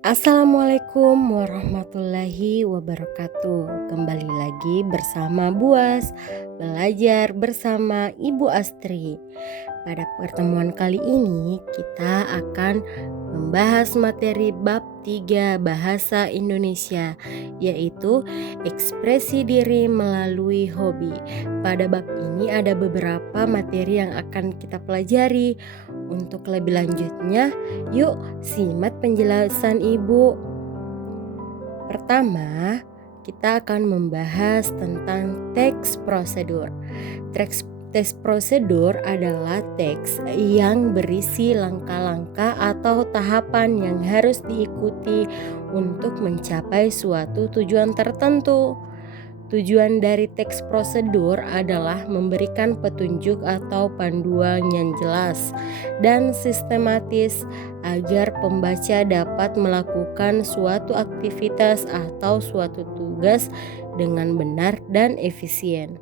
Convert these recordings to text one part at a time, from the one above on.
Assalamualaikum warahmatullahi wabarakatuh. Kembali lagi bersama Buas, belajar bersama Ibu Astri. Pada pertemuan kali ini kita akan membahas materi bab 3 Bahasa Indonesia, yaitu ekspresi diri melalui hobi. Pada bab ini ada beberapa materi yang akan kita pelajari. Untuk lebih lanjutnya, yuk simak penjelasan Ibu. Pertama, kita akan membahas tentang teks prosedur. Teks prosedur adalah teks yang berisi langkah-langkah atau tahapan yang harus diikuti untuk mencapai suatu tujuan tertentu. Tujuan dari teks prosedur adalah memberikan petunjuk atau panduan yang jelas dan sistematis agar pembaca dapat melakukan suatu aktivitas atau suatu tugas dengan benar dan efisien.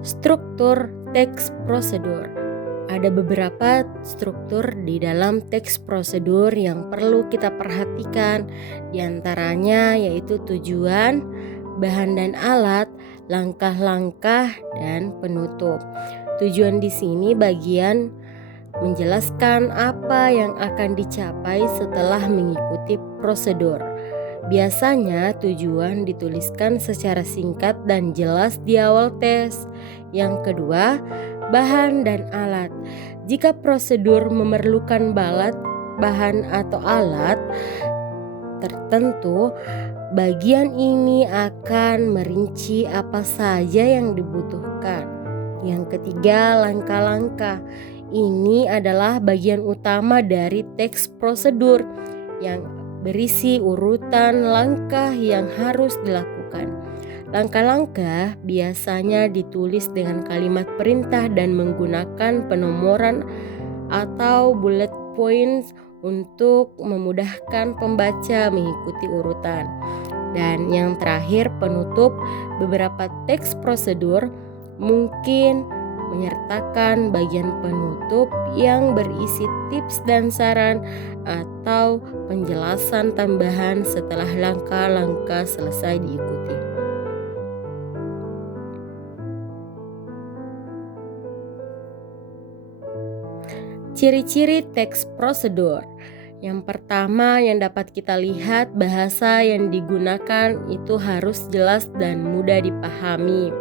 Struktur teks prosedur. Ada beberapa struktur di dalam teks prosedur yang perlu kita perhatikan. Di antaranya yaitu tujuan, bahan dan alat, langkah-langkah, dan penutup. Tujuan di sini bagian menjelaskan apa yang akan dicapai setelah mengikuti prosedur. Biasanya tujuan dituliskan secara singkat dan jelas di awal tes. Yang kedua, bahan dan alat. Jika prosedur memerlukan bahan atau alat tertentu, bagian ini akan merinci apa saja yang dibutuhkan. Yang ketiga, langkah-langkah. Ini adalah bagian utama dari teks prosedur yang berisi urutan langkah yang harus dilakukan. Langkah-langkah biasanya ditulis dengan kalimat perintah dan menggunakan penomoran atau bullet points untuk memudahkan pembaca mengikuti urutan. Dan yang terakhir, penutup. Beberapa teks prosedur mungkin menyertakan bagian penutup yang berisi tips dan saran atau penjelasan tambahan setelah langkah-langkah selesai diikuti. Ciri-ciri teks prosedur. Yang pertama yang dapat kita lihat, bahasa yang digunakan itu harus jelas dan mudah dipahami.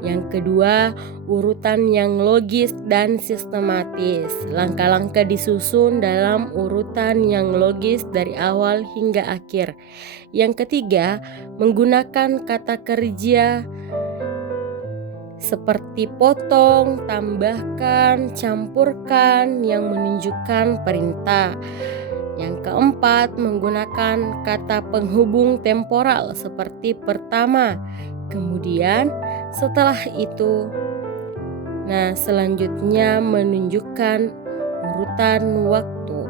Yang kedua, urutan yang logis dan sistematis. Langkah-langkah disusun dalam urutan yang logis dari awal hingga akhir. Yang ketiga, menggunakan kata kerja seperti potong, tambahkan, campurkan yang menunjukkan perintah. Yang keempat, menggunakan kata penghubung temporal seperti pertama, kemudian, setelah itu. Nah, selanjutnya menunjukkan urutan waktu.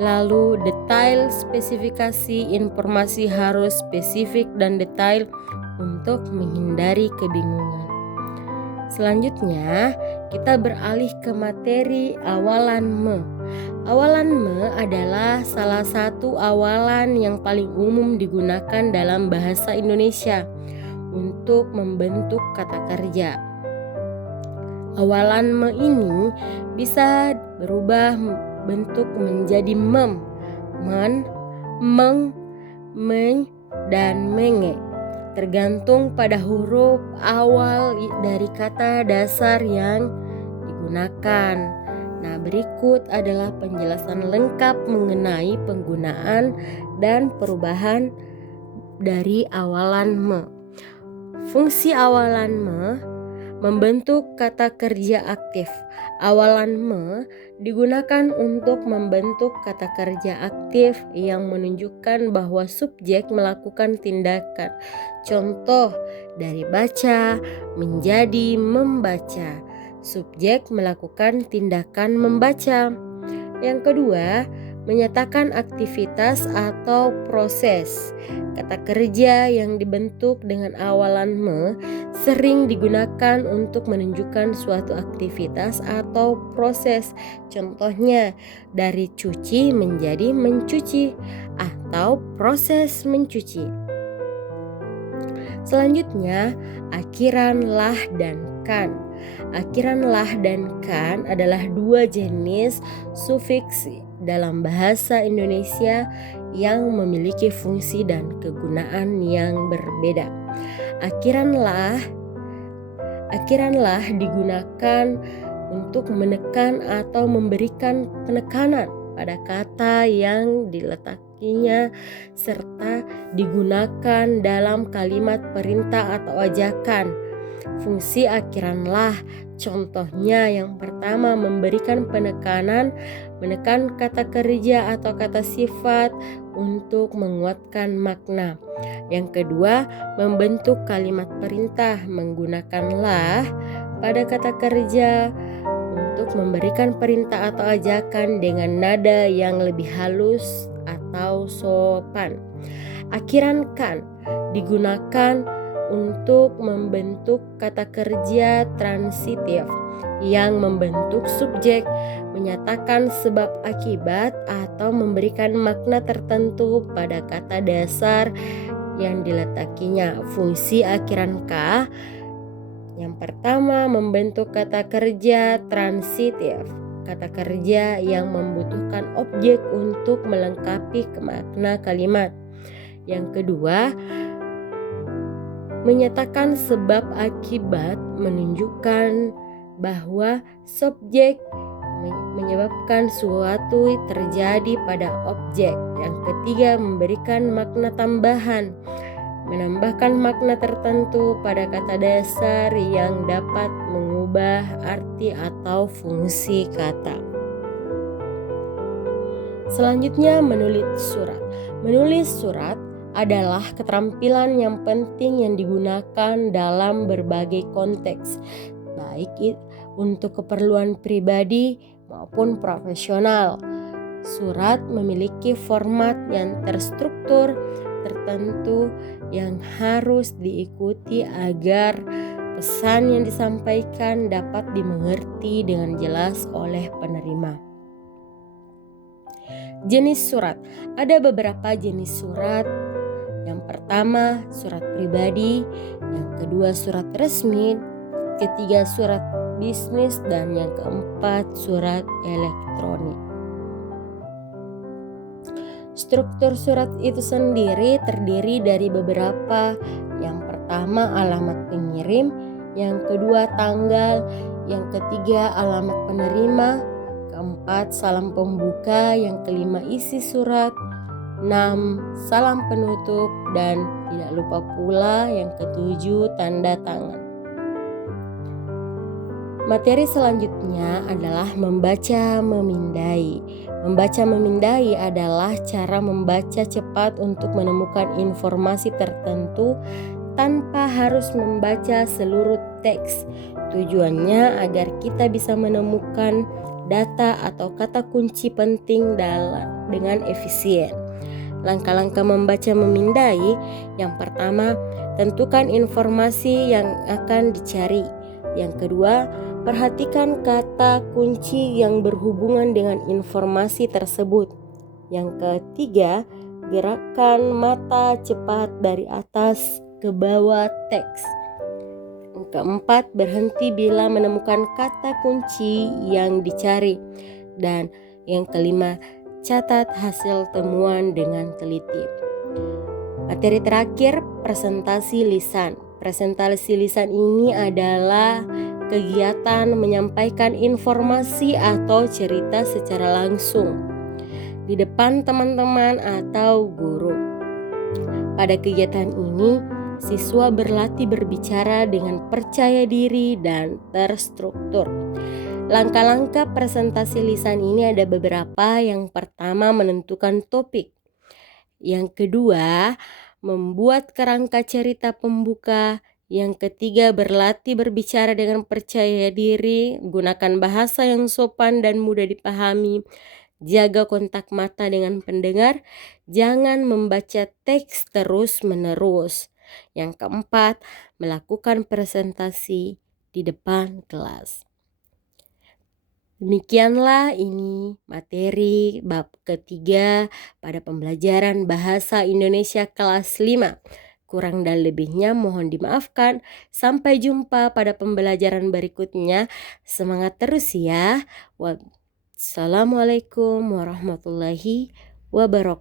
Lalu detail spesifikasi informasi harus spesifik dan detail untuk menghindari kebingungan. Selanjutnya, kita beralih ke materi awalan me. Awalan me adalah salah satu awalan yang paling umum digunakan dalam bahasa Indonesia untuk membentuk kata kerja. Awalan me ini bisa berubah bentuk menjadi mem, men, meng, meng, dan menge, tergantung pada huruf awal dari kata dasar yang digunakan. Nah, berikut adalah penjelasan lengkap mengenai penggunaan dan perubahan dari awalan me. Fungsi awalan me membentuk kata kerja aktif. Awalan me digunakan untuk membentuk kata kerja aktif yang menunjukkan bahwa subjek melakukan tindakan. Contoh, dari baca menjadi membaca. Subjek melakukan tindakan membaca. Yang kedua, menyatakan aktivitas atau proses. Kata kerja yang dibentuk dengan awalan me sering digunakan untuk menunjukkan suatu aktivitas atau proses. Contohnya, dari cuci menjadi mencuci atau proses mencuci. Selanjutnya, akhiran lah dan kan. Akhiran lah dan kan adalah dua jenis sufiks dalam bahasa Indonesia yang memiliki fungsi dan kegunaan yang berbeda. Akhiran lah digunakan untuk menekan atau memberikan penekanan pada kata yang diletakinya serta digunakan dalam kalimat perintah atau ajakan. Fungsi akhiran lah contohnya yang pertama memberikan penekanan, menekan kata kerja atau kata sifat untuk menguatkan makna. Yang kedua, membentuk kalimat perintah menggunakan lah pada kata kerja untuk memberikan perintah atau ajakan dengan nada yang lebih halus atau sopan. Akhiran kan digunakan untuk membentuk kata kerja transitif yang membentuk subjek, menyatakan sebab akibat atau memberikan makna tertentu pada kata dasar yang diletakinya. Fungsi akhiran ka yang pertama membentuk kata kerja transitif, kata kerja yang membutuhkan objek untuk melengkapi makna kalimat. Yang kedua, menyatakan sebab akibat menunjukkan bahwa subjek menyebabkan suatu terjadi pada objek. Yang ketiga, memberikan makna tambahan, menambahkan makna tertentu pada kata dasar yang dapat mengubah arti atau fungsi kata. Selanjutnya, menulis surat. Menulis surat adalah keterampilan yang penting yang digunakan dalam berbagai konteks, baik untuk keperluan pribadi maupun profesional. Surat memiliki format yang terstruktur tertentu yang harus diikuti agar pesan yang disampaikan dapat dimengerti dengan jelas oleh penerima. Jenis surat. Ada beberapa jenis surat. Yang pertama, surat pribadi. Yang kedua, surat resmi. Ketiga, surat bisnis. Dan yang keempat, surat elektronik. Struktur surat itu sendiri terdiri dari beberapa. Yang pertama, alamat pengirim. Yang kedua, tanggal. Yang ketiga, alamat penerima. Keempat, salam pembuka. Yang kelima, isi surat. 6. Salam penutup. Dan tidak lupa pula yang ketujuh, tanda tangan. Materi selanjutnya adalah membaca memindai. Membaca memindai adalah cara membaca cepat untuk menemukan informasi tertentu tanpa harus membaca seluruh teks. Tujuannya agar kita bisa menemukan data atau kata kunci penting dengan efisien. Langkah-langkah membaca memindai. Yang pertama, tentukan informasi yang akan dicari. Yang kedua, perhatikan kata kunci yang berhubungan dengan informasi tersebut. Yang ketiga, gerakkan mata cepat dari atas ke bawah teks. Yang keempat, berhenti bila menemukan kata kunci yang dicari. Dan yang kelima, catat hasil temuan dengan teliti. Materi terakhir, presentasi lisan. Presentasi lisan ini adalah kegiatan menyampaikan informasi atau cerita secara langsung di depan teman-teman atau guru. Pada kegiatan ini, siswa berlatih berbicara dengan percaya diri dan terstruktur. Langkah-langkah presentasi lisan ini ada beberapa. Yang pertama, menentukan topik. Yang kedua, membuat kerangka cerita pembuka. Yang ketiga, berlatih berbicara dengan percaya diri, gunakan bahasa yang sopan dan mudah dipahami. jaga kontak mata dengan pendengar, jangan membaca teks terus-menerus. Yang keempat, melakukan presentasi di depan kelas. Demikianlah ini materi bab ketiga pada pembelajaran Bahasa Indonesia kelas 5. Kurang dan lebihnya mohon dimaafkan. Sampai jumpa pada pembelajaran berikutnya. Semangat terus ya. Wassalamualaikum warahmatullahi wabarakatuh.